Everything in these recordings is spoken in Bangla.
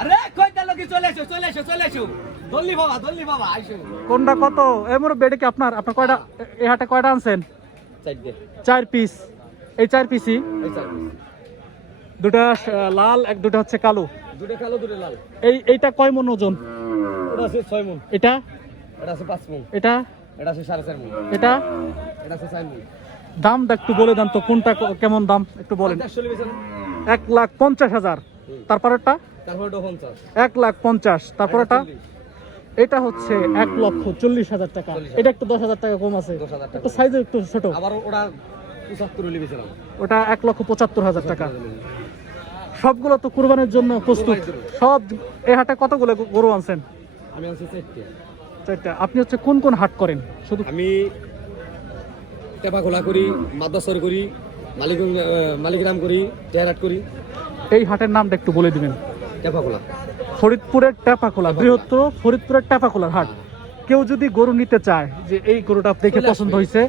আরে কয়টা লোকে চলে এসো দল্লি বাবা আইসো। কোনটা কত এমন বেডে কি আপনার কয়টা এই হাটে কয়টা আনছেন? 4 পিস। এই 4 পিসই এই চার piece। দুটা লাল দুটা হচ্ছে কালো। দুটো কালো দুটো লাল। এইটা কয় মন ওজন? এটা আছে 6 মণ। এটা আছে 5 মণ। এটা আছে 4.5 মণ। এটা আছে 4 মণ। দামটা একটু বলে দেন তো, কোনটা কেমন দাম একটু বলেন। 1,50,000। তারপরেরটা তারপরটা 50। 1,50,000। তারপরেরটা এটা হচ্ছে 1,40,000 টাকা। এটা একটু 10,000 টাকা কম আছে, 10,000 টাকা একটু সাইজে একটু ছোট। আবার ওটা 75 হলে বেচলাম। ওটা 1,75,000 টাকা। সবগুলো তো কুরবানির জন্য প্রস্তুত। সব এই হাটে কতগুলো গরু আনছেন? আমি আনছি 4টা। আপনি হচ্ছে কোন কোন হাট করেন? শুধু আমি টেপাখোলা করি, মাদ্রাসর করি, মালিগ্রাম করি, টেহারাট করি। এই হাটের নামটা একটু বলে দিবেন। টেপাখোলা ফরিদপুরের টেপাখোলা, বৃহত্তর ফরিদপুরের টেপাখোলার হাট। কেউ যদি গরু নিতে চায় যে এই গরুটা দেখে পছন্দ হয়েছে,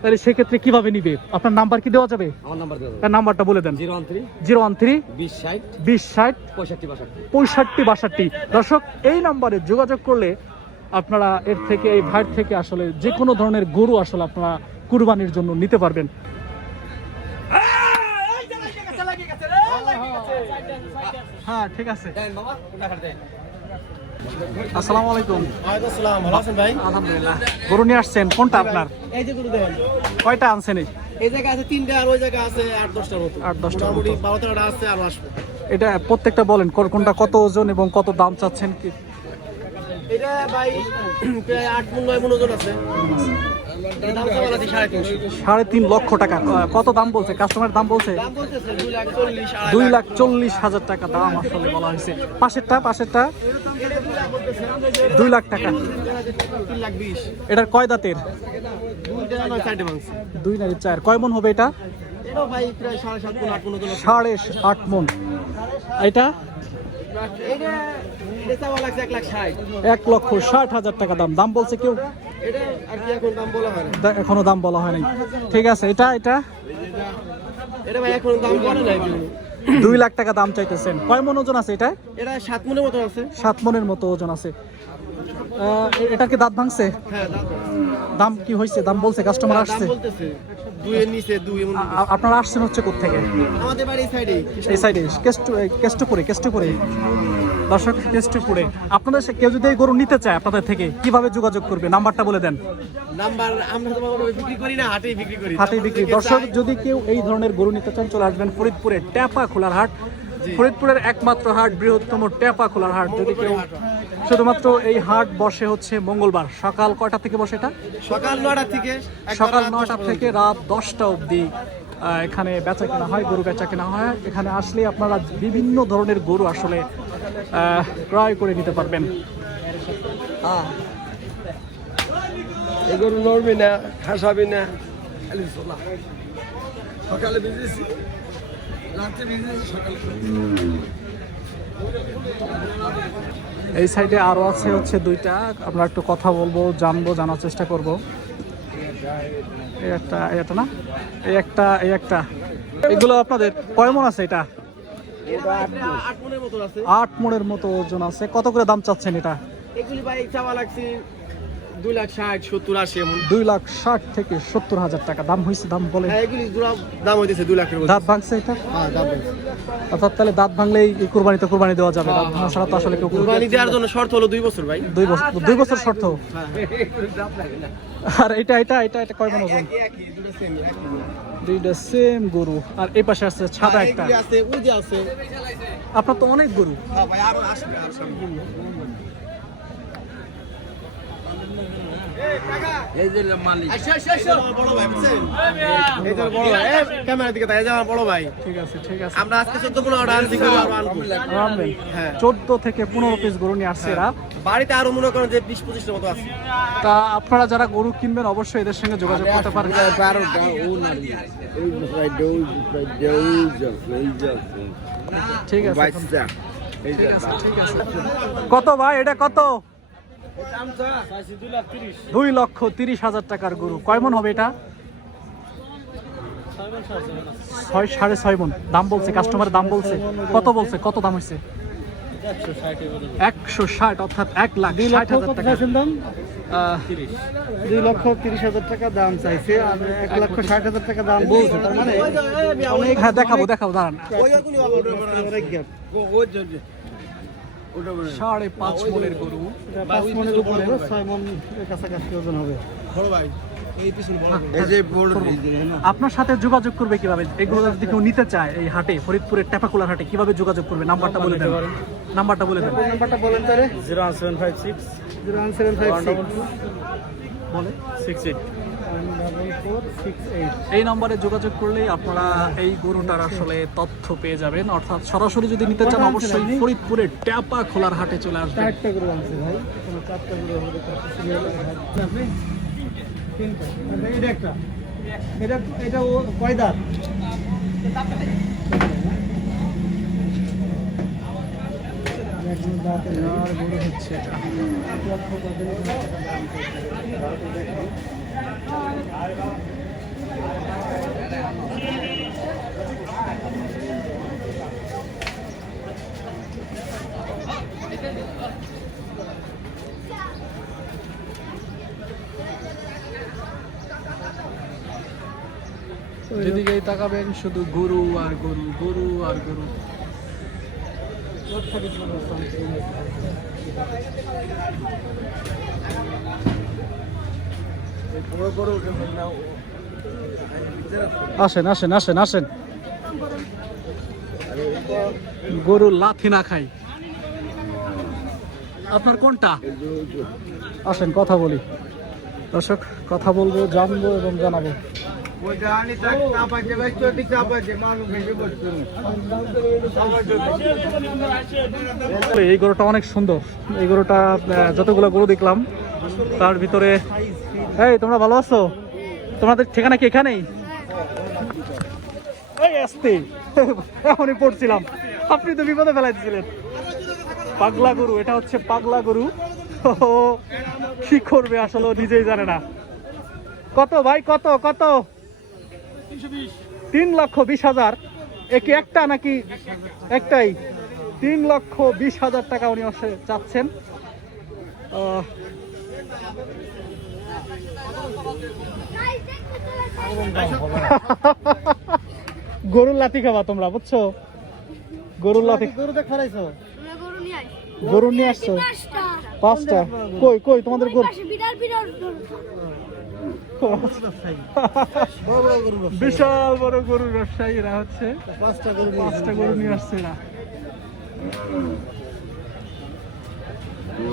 তাহলে সেক্ষেত্রে কিভাবে নিবে? আপনার নাম্বার কি দেওয়া যাবে? আমার নাম্বার দেওয়া তার নাম্বারটা বলে দেন। 013 20 60 65 62। দর্শক, এই নাম্বারে যোগাযোগ করলে আপনারা এর থেকে এই ভাইয়ের থেকে আসলে যে কোনো ধরনের গরু আসলে আপনারা কুরবানির জন্য নিতে পারবেন। হ্যাঁ ঠিক আছে। আসসালামু আলাইকুম। আসসালাম, ভালো আছেন ভাই? আলহামদুলিল্লাহ। গরু নিয়ে আসছেন কোনটা আপনার? এই যে গরু দেখেন, কয়টা আনছেন? এই জায়গা আছে 3টা আর ওই জায়গা আছে 8-10টার মতো। 8-10টার মতো। মোটামুটি 12-13টা আছে আর আসবে। এটা প্রত্যেকটা বলেন কোনটা কত ওজন এবং কত দাম চাচ্ছেন কি? এটা ভাই প্রায় 8 মণ 9 মণ ওজন আছে। এর দাম চাওয়া আছে 3.5। 3.5 লক্ষ টাকা। কত দাম বলছে কাস্টমার? দাম বলছে দাম বলতেছে 2,40,000 2,40,000 টাকা দাম আসলে বলা হয়েছে। পাশেরটা 2 লাখ টাকা। 3,20,000। এটার কয় দাঁতের? 2টা নয় 4টে মাংস। 2 নাকি 4? কয় মন হবে এটা? এটা ভাই প্রায় 7.5 মণ 8 মণ ওজন আছে। 8.5 মন। এটা এটা চাওয়া লাগছে 1,60,000। 1,60,000 টাকা দাম। দাম বলছে কেউ? এটা আর কি এখন দাম বলা হয় না। এখনো দাম বলা হয় নাই। ঠিক আছে। এটা এটা ভাই এখন দাম বলা নাই। 2 লাখ টাকা দাম চাইতেছেন। কয় মন ওজন আছে এটা? এটা 7 মণের মতো আছে। 7 মনের মতো ওজন আছে। এটা কি দাঁত ভাঙছে? হ্যাঁ, দাম কি হয়েছে? দাম বলছে কাস্টমার আসছে? দাম বলতেছে 2 এর নিচে 2 এমন। আপনারা আসছেন হচ্ছে কোত্থেকে? আমাদের বাড়ি এই সাইডে। এই সাইডে কেষ্টপুরে। দর্শক, কেষ্টপুরে। আপনাদের কেউ যদি এই গরু নিতে চায় আপনাদের থেকে কিভাবে যোগাযোগ করবে? নাম্বারটা বলে দেন। নাম্বার আমরা তো বিক্রি করি না, হাটেই বিক্রি করি। হাটে বিক্রি। দর্শক, যদি কেউ এই ধরনের গরু নিতে চান চলে আসবেন ফরিদপুরে টেপাখোলার হাট। ফরিদপুরের একমাত্র হাট, বৃহত্তম টেপাখোলার হাট। যদি কেউ শুধুমাত্র এই হাট বসে হচ্ছে মঙ্গলবার। সকাল কয়টা থেকে বসে এটা? সকাল 9টা থেকে সকাল 9টা থেকে রাত 10টা অবধি এখানে বেচা কেনা হয়, গরু বেচা কেনা হয়। এখানে আসলে আপনারা বিভিন্ন ধরনের গরু আসলে ক্রয় করে নিতে পারবেন। এই গরু নড়বি না, খাসাবি না, খালি চলা। সকালে ভিজেছি, রাতে ভিজেছি, সকালে। এই সাইডে আরো আছে হচ্ছে 2টা। আমরা একটু কথা বলবো, জানার চেষ্টা করব। এই একটা না, এই একটা। এগুলো আপনাদের কয় মণ আছে? এটা 8 মণের মতো আছে। 8 মণের মতো ওজন আছে। কত করে দাম চাচ্ছেন এটা? এগুলি ভাই চাওয়া লাগছে 2,60,000 70 80 এমন। 2,60,000 থেকে 70,000 টাকা দাম হয়েছে। দাম বলে হ্যাঁ, এগুলি জোড়া দাম হইতেছে 2 লাখের মতো। দাঁত ভাঙছে এটা? হ্যাঁ, দাম হইছে। অর্থাৎ তাহলে দাঁত ভাঙলেই এই কুরবানি দেওয়া যাবে। দাঁত ভাঙা ছাড়া তো আসলে কেউ কুরবানি দেওয়ার জন্য শর্ত হলো 2 বছর ভাই। 2 বছর শর্ত। হ্যাঁ, আর এটা কয় মণ ওজন? একই দুটো সেম একই। 2টা সেম গরু। আর এই পাশে আছে সাদা একটা। এগুলি আছে, ওই যে আছে। আপনার তো অনেক গরু। হ্যাঁ ভাই, আরো আসবে আর সামনে। এই যে মালিক। বড় ভাই বুঝছেন? এই যে বড় ভাই, ক্যামেরার দিকে তাই, এই যে আমার বড় ভাই। ঠিক আছে। আমরা আজকে 14-15টা আনছি, করে আরো আনবো। আনবেন? হ্যাঁ। 14 থেকে 15 পিস গরু নিয়ে আসছে এরা। বাড়িতে আরো মনে করেন যে 20-25টার মতো আছে। তা আপনারা যারা গরু কিনবেন অবশ্যই এদের সঙ্গে যোগাযোগ করতে পারেন। ঠিক আছে। কত ভাই এটা? কত? 2,30,000 টাকার গরু। কয় মণ হবে এটা? 6.5 মণ। দাম বলছে কাস্টমার? দাম বলছে কত? কত দাম হয়েছে? 160 অর্থাৎ 1,60,000 টাকা। 2,30,000 টাকা দাম চাইছে আর 1,60,000 টাকা দাম বলছে, তার মানে হ্যাঁ দেখাবো দাঁড়ান। 5.5 মনের গরু। 5 মনের উপরে 6 মন কাছাকাছি ওজন হবে। আপনার সাথে যোগাযোগ করবে কিভাবে? এগুলো যদি কেউ নিতে চায় এই হাটে, ফরিদপুরের টেপাকুলার হাটে, কিভাবে যোগাযোগ করবে? নাম্বারটা বলে দেন। নাম্বারটা বলেন তারে। 01756 বলে 68 14468। এই নম্বরে যোগাযোগ করলেই আপনারা এই গরুটার আসলে তথ্য পেয়ে যাবেন। অর্থাৎ সরাসরি যদি নিতে চান অবশ্যই ফরিদপুরের টেপাখোলার হাটে চলে আসবেন। 4টা গরু আনছে ভাই, 4টা গরু আমাদের কাছে ছিল। আপনি 3টা, এটা একটা, এটা ও কয়দার? আর গরু হচ্ছে এটা। যেদিকেই তাকাবেন শুধু গরু আর গরু, গরু আর গরু। আসেন আসেন আসেন আসেন, গরু লাথি না খাই। আপনার কোনটা? আসেন কথা বলি। দর্শক কথা বলবো, জানবো এবং জানাবো। এই গরুটা অনেক সুন্দর। এই গরুটা যতগুলো গরু দেখলাম তার ভিতরে, এই তোমরা ভালো আছো? তোমাদের ঠিকানা কি এখানেই? এই আসতে এখনই পড়ছিলাম, আপনি তো বিপদে ফেলাই দিয়েছিলেন। পাগলা গরু, এটা হচ্ছে পাগলা গরু। ও কি করবে আসলে নিজেই জানে না। কত ভাই, কত কত? 3,20,000। এ কি একটা নাকি একটাই? 3,20,000 টাকা উনি চাচ্ছেন। গরুর লাথি খাবা তোমরা, বুঝছো? গরুর লাথি। গরু নিয়ে আসছো 5টা? কই কই তোমাদের গরু? বিশাল বড় গরুর ব্যবসায়ীরা হচ্ছে 5টা গরু নিয়ে আসছে এরা।